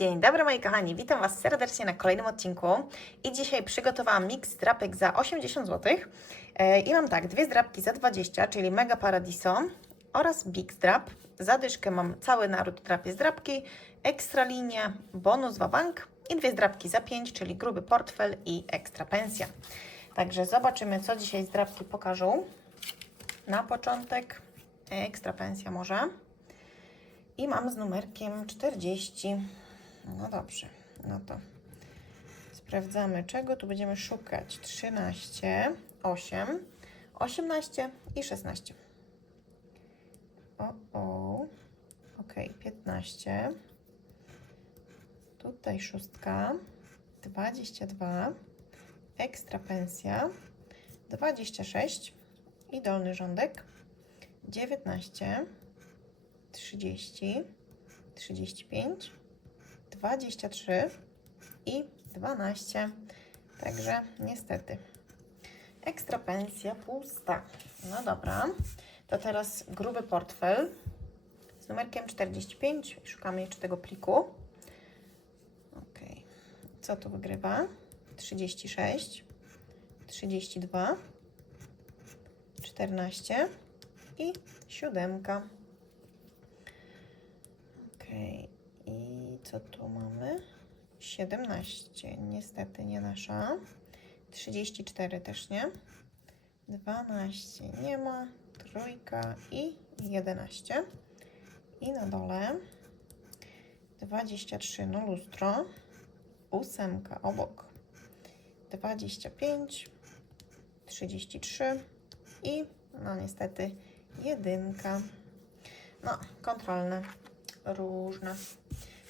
Dzień dobry moi kochani, witam Was serdecznie na kolejnym odcinku i dzisiaj przygotowałam miks drapek za 80 zł E, i mam tak, dwie zdrapki za 20, czyli Mega Paradiso oraz Big Zdrap. Za dyszkę mam cały naród drapie zdrapki, ekstra linia, bonus wabank i dwie zdrapki za 5, czyli gruby portfel i ekstra pensja. Także zobaczymy co dzisiaj zdrapki pokażą. Na początek ekstra pensja może. I mam z numerkiem 40. No dobrze, no to sprawdzamy, czego tu będziemy szukać. 13, 8, 18 i 16. O, o. Ok, 15. Tutaj szóstka, 22, ekstra pensja, 26 i dolny rządek, 19, 30, 35, 23 i 12. Także niestety. Ekstra pensja pusta. No dobra. To teraz gruby portfel z numerkiem 45. Szukamy jeszcze tego pliku. Ok. Co tu wygrywa? 36, 32, 14 i 7. Okej, i co tu mamy? 17, niestety nie nasza. 34 też nie. 12 nie ma. Trójka i 11. I na dole 23, no lustro. Ósemka obok. 25, 33 i no niestety jedynka. No, kontrolne różne.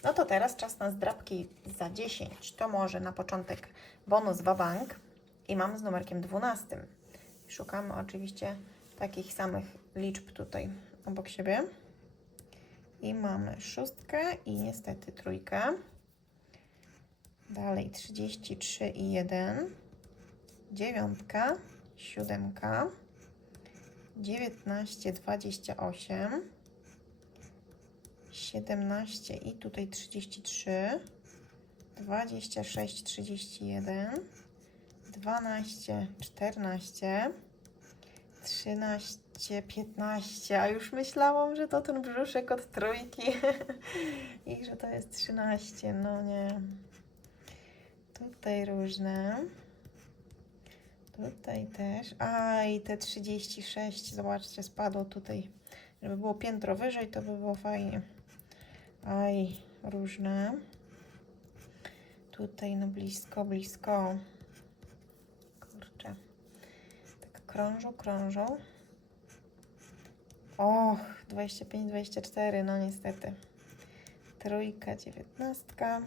No to teraz czas na zdrabki za 10. To może na początek bonus wabank i mam z numerkiem 12. Szukamy oczywiście takich samych liczb tutaj obok siebie. I mamy szóstkę i niestety trójkę. Dalej 33 i 1. Dziewiątka, siódemka, 19, 28. 17 i tutaj 33, 26, 31, 12, 14, 13, 15, a już myślałam, że to ten brzuszek od trójki i że to jest 13, no nie. Tutaj różne. Tutaj też. A i te 36, zobaczcie, spadło tutaj. Żeby było piętro wyżej, to by było fajnie. Aj, różne. Tutaj no blisko, blisko. Kurczę. Tak krążą, krążą. Och, 25, 24, no niestety. Trójka, dziewiętnastka.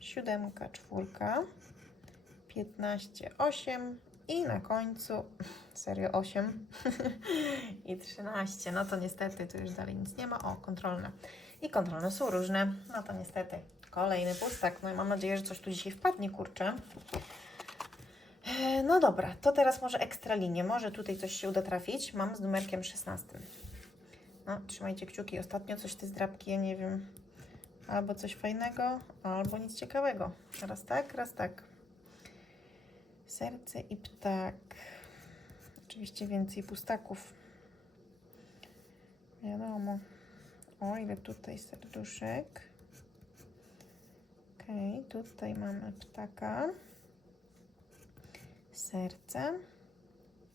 Siódemka, czwórka. 15, 8 i na końcu serio 8 i 13. No to niestety tu już dalej nic nie ma. O, kontrolne. I kontrolne są różne. No to niestety kolejny pustak. No i mam nadzieję, że coś tu dzisiaj wpadnie, kurczę. E, No dobra, to teraz może ekstra linię. Może tutaj coś się uda trafić. Mam z numerkiem 16. No, trzymajcie kciuki. Ostatnio coś te zdrabki, ja nie wiem. Albo coś fajnego, albo nic ciekawego. Raz tak, raz tak. Serce i ptak. Oczywiście więcej pustaków. Wiadomo. O, ile tutaj serduszek. Okej, tutaj mamy ptaka. Serce.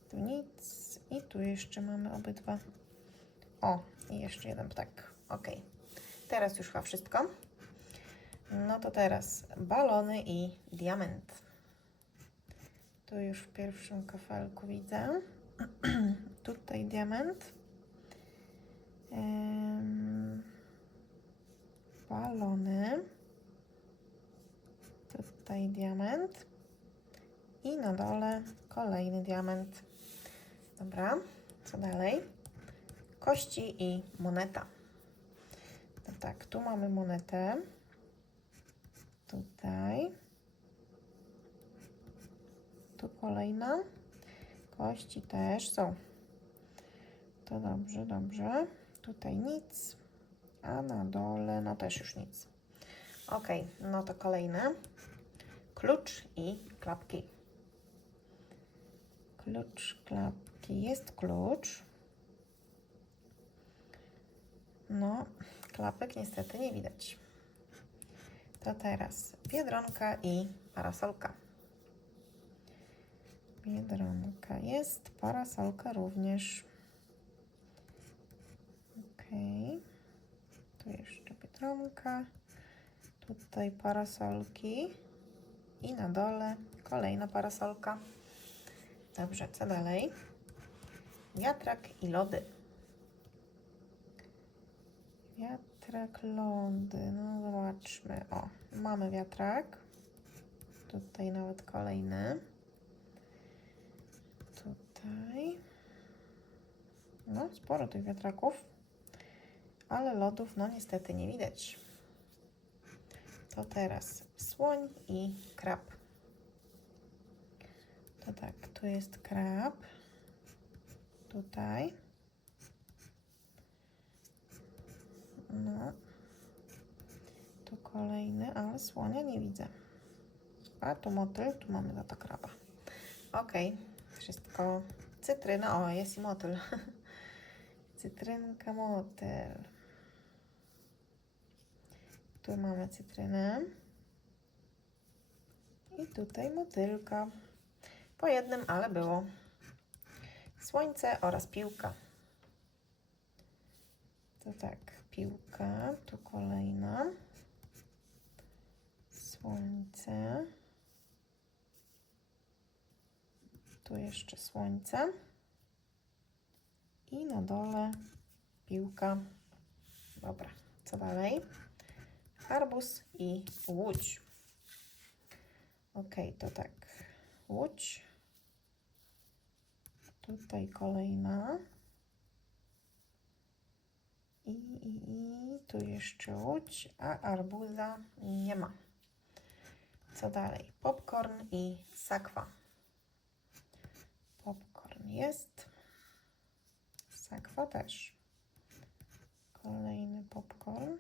Tu nic. I tu jeszcze mamy obydwa. O, i jeszcze jeden ptak. Ok. Teraz już chyba wszystko. No to teraz balony i diament. Tu już w pierwszym kafelku widzę. Tutaj diament. Em, balony. Tutaj diament. I na dole kolejny diament. Dobra, co dalej? Kości i moneta. No tak, tu mamy monetę. Tutaj. Tu kolejna. Kości też są. To dobrze, dobrze. Tutaj nic. A na dole, no też już nic. Ok, no to kolejny. Klucz i klapki. Klucz, klapki. Jest klucz. No, klapek niestety nie widać. To teraz biedronka i parasolka. Biedronka jest, parasolka również. Ok. Tu jeszcze biedronka. Tutaj parasolki. I na dole kolejna parasolka. Dobrze, co dalej? Wiatrak i lody. Wiatrak, lody. No zobaczmy. O, mamy wiatrak. Tutaj nawet kolejny. Tutaj. No, sporo tych wiatraków. Ale lodów, no niestety nie widać. To teraz słoń i krab. To tak, tu jest krab. Tutaj. No. Tu kolejny, ale słonia nie widzę. A tu motyl, tu mamy za to kraba. Ok, wszystko. Cytryna, o jest i motyl. Cytrynka, motyl. Tu mamy cytrynę. I tutaj motylka. Po jednym, ale było. Słońce oraz piłka. To tak, piłka. Tu kolejna. Słońce. Tu jeszcze słońce. I na dole piłka. Dobra, co dalej? Arbuz i łódź. Ok, to tak. Łódź. Tutaj kolejna. I, i, I tu jeszcze łódź, a arbuza nie ma. Co dalej? Popcorn i sakwa. Popcorn jest. Sakwa też. Kolejny popcorn.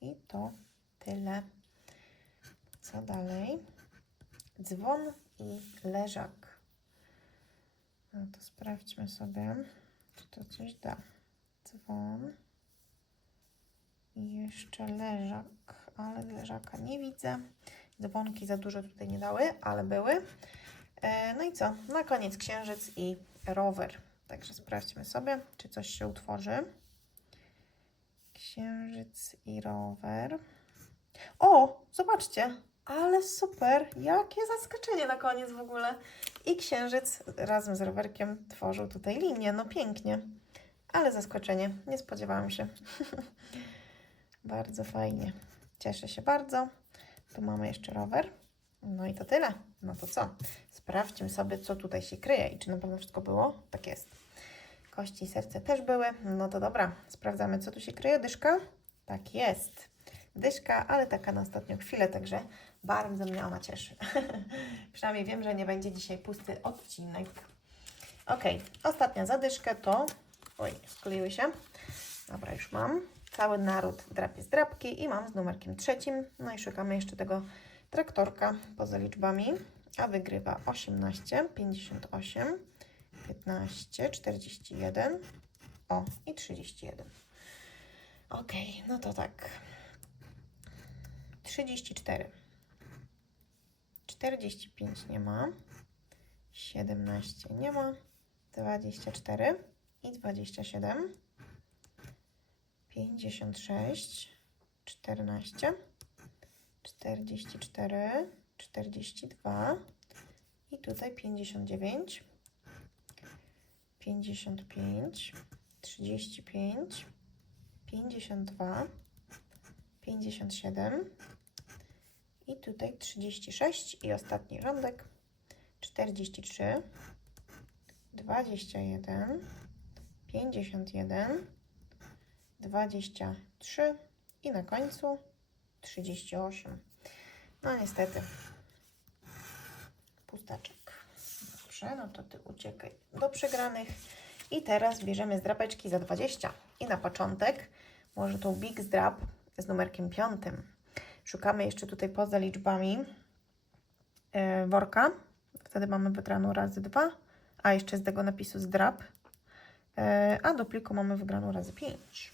I to tyle. Co dalej? Dzwon i leżak. No to sprawdźmy sobie, czy to coś da. Dzwon. I jeszcze leżak, ale leżaka nie widzę. Dzwonki za dużo tutaj nie dały, ale były. E, no i co? Na koniec księżyc i rower. Także sprawdźmy sobie, czy coś się utworzy. Księżyc i rower. O, zobaczcie, ale super, jakie zaskoczenie na koniec w ogóle. I księżyc razem z rowerkiem tworzył tutaj linię, no pięknie. Ale zaskoczenie, nie spodziewałam się. bardzo fajnie, cieszę się bardzo. Tu mamy jeszcze rower. No i to tyle. No to co? Sprawdźmy sobie, co tutaj się kryje i czy na pewno wszystko było. Tak jest. Kości i serce też były. No to dobra, sprawdzamy, co tu się kryje. Dyszka? Tak jest. Dyszka, ale taka na ostatnią chwilę, także bardzo mnie ona cieszy. Przynajmniej wiem, że nie będzie dzisiaj pusty odcinek. Ok, ostatnia zadyszka to... Oj, skleiły się. Dobra, już mam. Cały naród drapie z drapki i mam z numerkiem trzecim. No i szukamy jeszcze tego traktorka poza liczbami. A wygrywa 18, 58, 15, 41, o i 31. Ok, no to tak. 34. 45 nie ma. 17 nie ma. 24 i 27. 56, 14, 44, 42 i tutaj 59, 55, 35, 52, 57 i tutaj 36 i ostatni rządek 43, 21, 51, 23 i na końcu 38. No niestety. Pustaczek. Dobrze, no to ty uciekaj do przegranych. I teraz bierzemy zdrapeczki za 20. I na początek może tą Big Zdrap z numerkiem piątym. Szukamy jeszcze tutaj poza liczbami e, worka. Wtedy mamy wygraną razy dwa, a jeszcze z tego napisu zdrab. E, a do pliku mamy wygraną razy 5.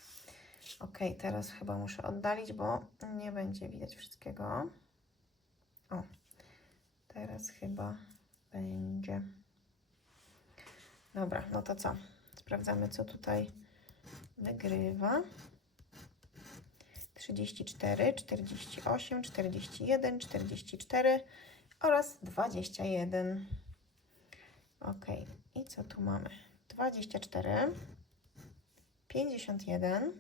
Ok, teraz chyba muszę oddalić, bo nie będzie widać wszystkiego. O, teraz chyba będzie. Dobra, no to co? Sprawdzamy, co tutaj wygrywa. 34, 48, 41, 44 oraz 21. Ok, i co tu mamy? 24, 51,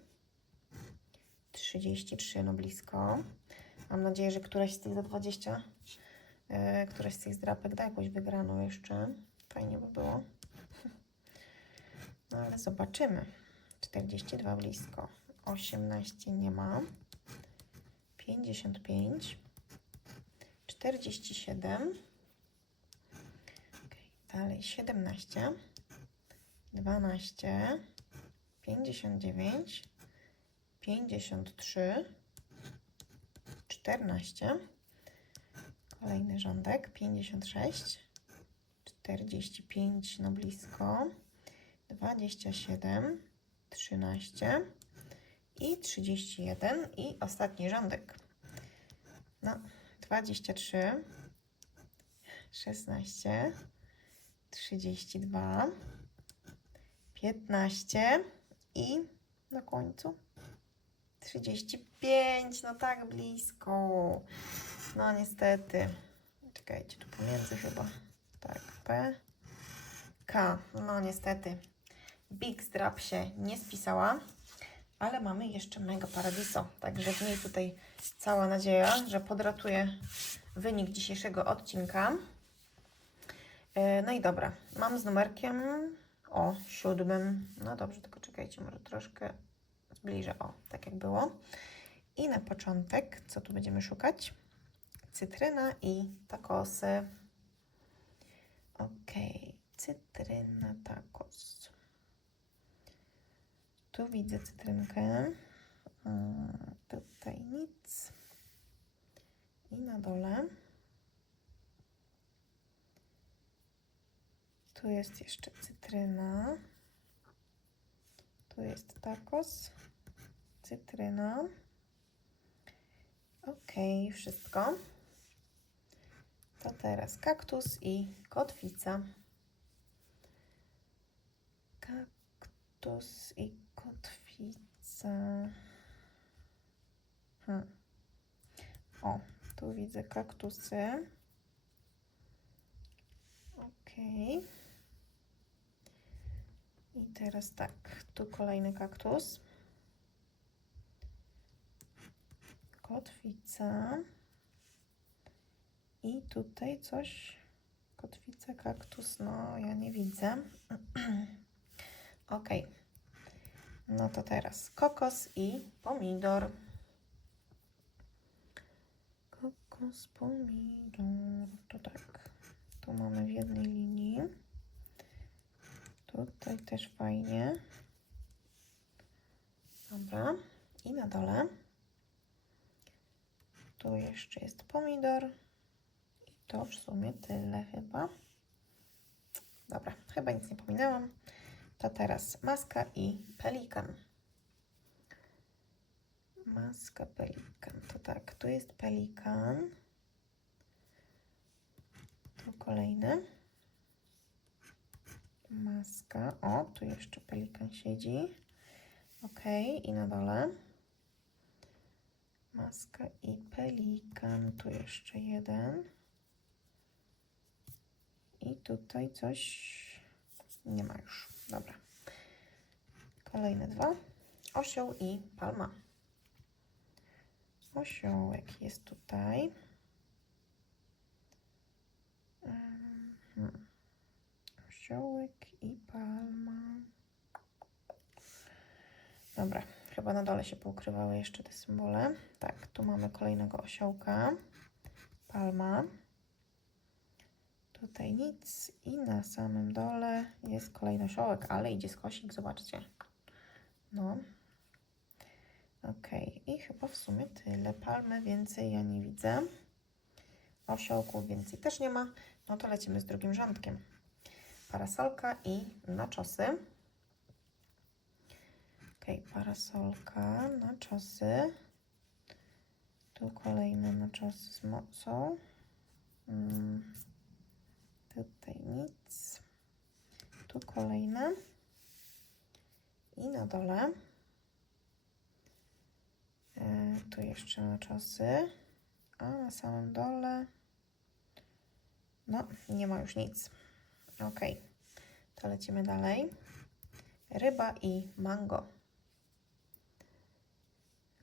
33, no blisko. Mam nadzieję, że któraś z tych za 20, e, któraś z tych zdrapek da jakąś wygraną jeszcze. Fajnie by było. No ale zobaczymy. 42 blisko. 18 nie ma. 55. 47. Okej, Dalej 17. 12. 59. 53. 14. Kolejny rządek. 56. 45 no blisko. 27, 13 i 31 i ostatni rządek. No, 23, 16, 32, 15 i na końcu 35, no tak blisko. No niestety. Czekajcie, tu pomiędzy chyba. Tak, P. K. No niestety. Big Strap się nie spisała, ale mamy jeszcze Mega Paradiso. Także w niej tutaj cała nadzieja, że podratuje wynik dzisiejszego odcinka. E, No i dobra, mam z numerkiem o siódmym. No dobrze, tylko czekajcie, może troszkę zbliżę. O, tak jak było. I na początek, co tu będziemy szukać? Cytryna i takosy. Okej, cytryna tacos. Tu widzę cytrynkę. Tutaj nic. I na dole. Tu jest jeszcze cytryna. Tu jest tacos. Cytryna. Ok, wszystko. To teraz kaktus i kotwica. Kaktus i kotwica. Hmm. O, tu widzę kaktusy. Ok. I teraz tak, tu kolejny kaktus. Kotwica. I tutaj coś. Kotwica, kaktus, no ja nie widzę. ok. No to teraz kokos i pomidor. Kokos, pomidor. To tak. Tu mamy w jednej linii. Tutaj też fajnie. Dobra. I na dole. Tu jeszcze jest pomidor. I to w sumie tyle chyba. Dobra, chyba nic nie pominęłam. To teraz maska i pelikan. Maska, pelikan. To tak, tu jest pelikan. Tu kolejny. Maska. O, tu jeszcze pelikan siedzi. Ok, i na dole. Maska i pelikan. Tu jeszcze jeden. I tutaj coś nie ma już. Dobra. Kolejne dwa. Osioł i palma. Osiołek jest tutaj. Mhm. Osiołek i palma. Dobra, chyba na dole się poukrywały jeszcze te symbole. Tak, tu mamy kolejnego osiołka. Palma. Tutaj nic i na samym dole jest kolejny osiołek, ale idzie skosik, zobaczcie. No. Ok, i chyba w sumie tyle. Palmy więcej ja nie widzę. Osiołków więcej też nie ma. No to lecimy z drugim rządkiem. Parasolka i naczosy. Ok, parasolka, naczosy. Tu kolejne naczosy z mocą. Mm, tutaj nic. Tu kolejne. I na dole. E, tu jeszcze naczosy. A na samym dole. No, nie ma już nic. Ok, to lecimy dalej. Ryba i mango.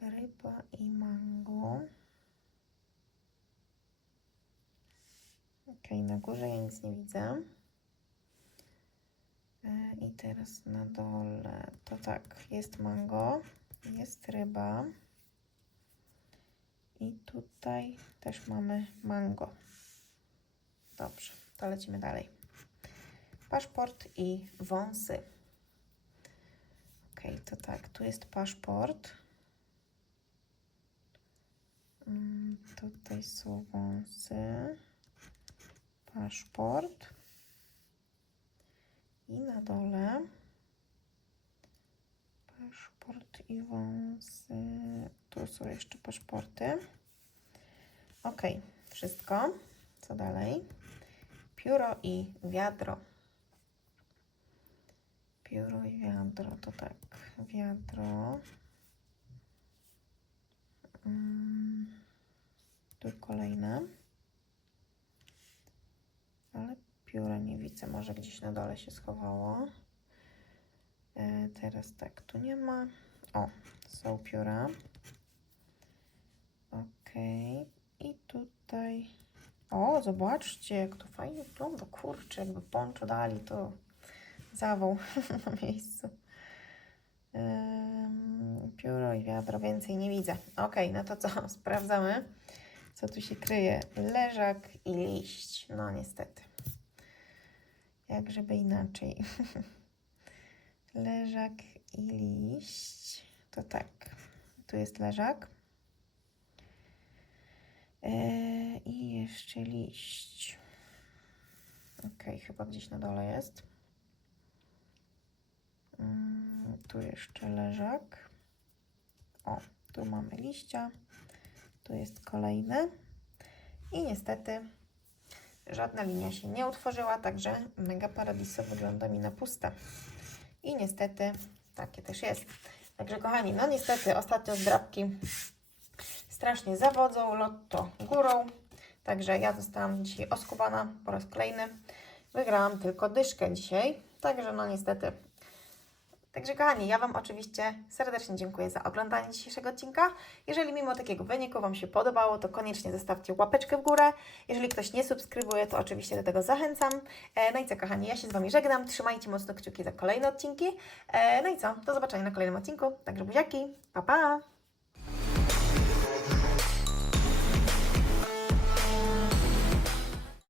Ryba i mango. Ok, na górze ja nic nie widzę. E, I teraz na dole to tak, jest mango, jest ryba. I tutaj też mamy mango. Dobrze, to lecimy dalej. Paszport i wąsy. Ok, to tak, tu jest paszport. Mm, Tutaj są wąsy. Paszport. I na dole paszport i wąsy. Tu są jeszcze paszporty. Ok, wszystko. Co dalej? Pióro i wiadro. Pióro i wiadro, to tak, wiadro. Mm, tu kolejne. Ale pióra nie widzę, może gdzieś na dole się schowało. E, teraz tak, tu nie ma. O, są pióra. Ok, i tutaj. O, zobaczcie, jak to fajnie wygląda. Kurczę, jakby ponczo dali, to zawał na miejscu. Pióro i wiadro, więcej nie widzę. Ok, no to co? Sprawdzamy, co tu się kryje. Leżak i liść. No niestety. Jak żeby inaczej. leżak i liść. To tak. Tu jest leżak. Eee, I jeszcze liść. Ok, chyba gdzieś na dole jest. Mm, tu jeszcze leżak. O, tu mamy liścia. Tu jest kolejny. I niestety żadna linia się nie utworzyła, także Mega Paradiso wygląda mi na puste. I niestety takie też jest. Także kochani, no niestety ostatnio zdrabki strasznie zawodzą, lotto górą. Także ja zostałam dzisiaj oskubana po raz kolejny. Wygrałam tylko dyszkę dzisiaj, także no niestety. Także kochani, ja Wam oczywiście serdecznie dziękuję za oglądanie dzisiejszego odcinka. Jeżeli mimo takiego wyniku Wam się podobało, to koniecznie zostawcie łapeczkę w górę. Jeżeli ktoś nie subskrybuje, to oczywiście do tego zachęcam. E, No i co kochani, ja się z Wami żegnam. Trzymajcie mocno kciuki za kolejne odcinki. E, No i co, do zobaczenia na kolejnym odcinku. Także buziaki, pa pa!